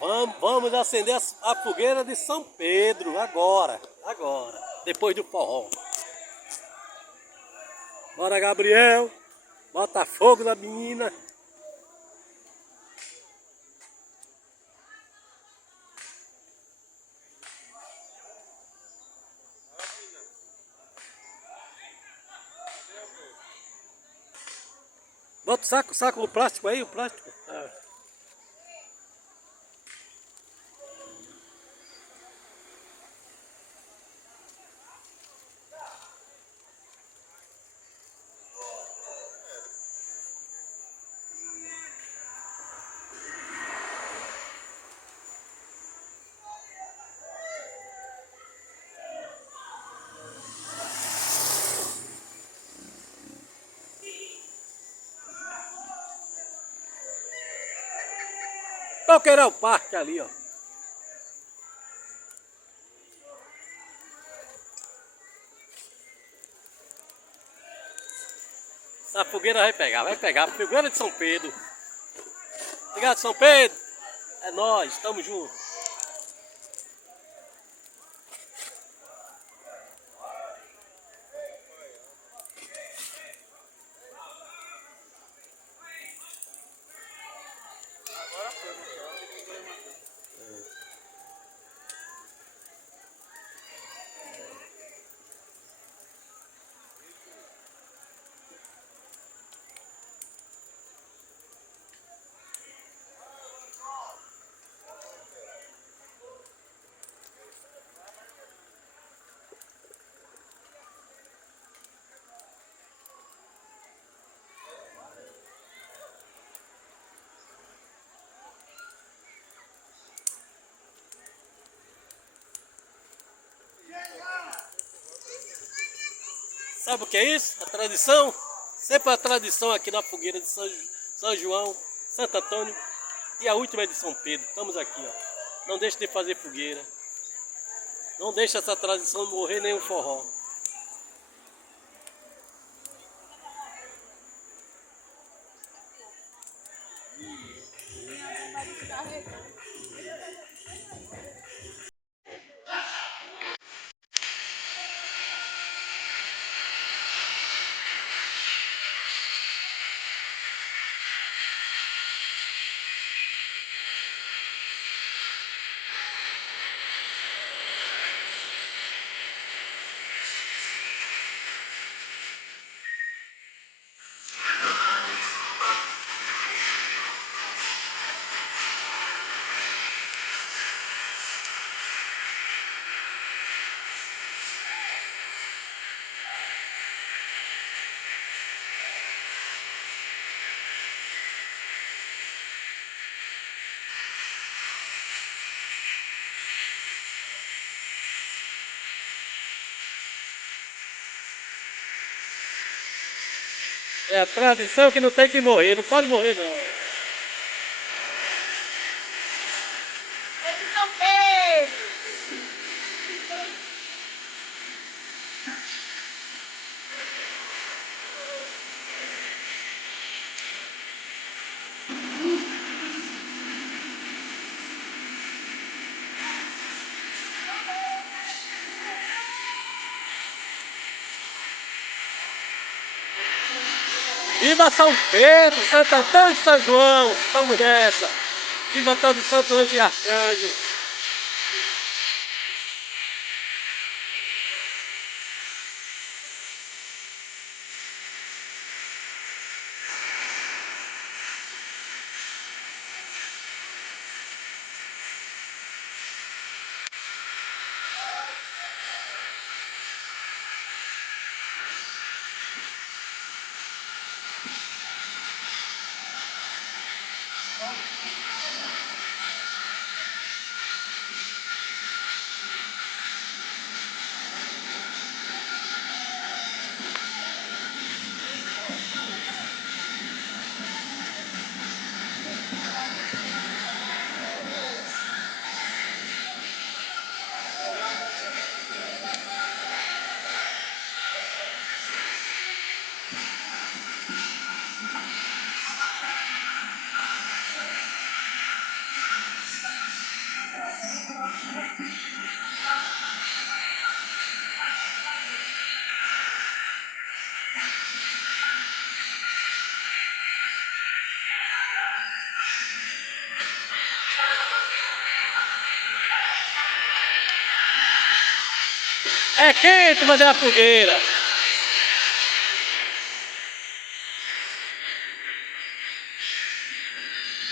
Vamos acender a fogueira de São Pedro agora, depois do forró. Bora, Gabriel, bota fogo na menina. Bota o plástico aí, o plástico. Ah. Qual que era o parque ali, ó? Essa fogueira vai pegar. Fogueira de São Pedro. Obrigado, São Pedro. É nóis, tamo junto. Sabe o que é isso? A tradição? Sempre a tradição aqui na fogueira de São João, Santo Antônio e a última é de São Pedro. Estamos aqui, ó. Não deixe de fazer fogueira. Não deixe essa tradição morrer nem o forró. É a tradição que não tem que morrer, não pode morrer não. Viva São Pedro, Santo Antônio e São João, vamos nessa. Viva todos os santos anjos e arcanjos. É quente fazer a fogueira.